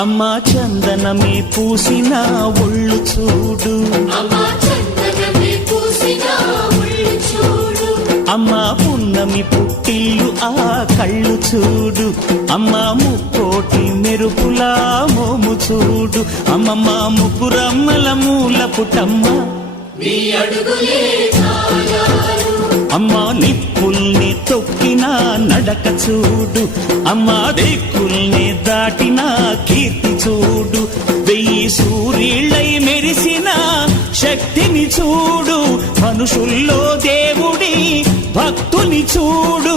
అమ్మా చందనమే పూసిన ఒళ్ళు చూడు, అమ్మా పున్నమి పుట్టిల్లు ఆ కళ్ళు చూడు, అమ్మా ముక్కోటి మెరుపులా మోము చూడు, అమ్మమ్మ ముగ్గురమ్మల మూల పుటమ్మ అమ్మా నిప్పుల్ని తొక్కిన నడక చూడు, అమ్మా దిక్కుల్ని దాటిన కీర్తి చూడు, 1000 సూర్యుళ్ళై మెరిసిన శక్తిని చూడు, మనుషుల్లో దేవుడి భక్తుని చూడు.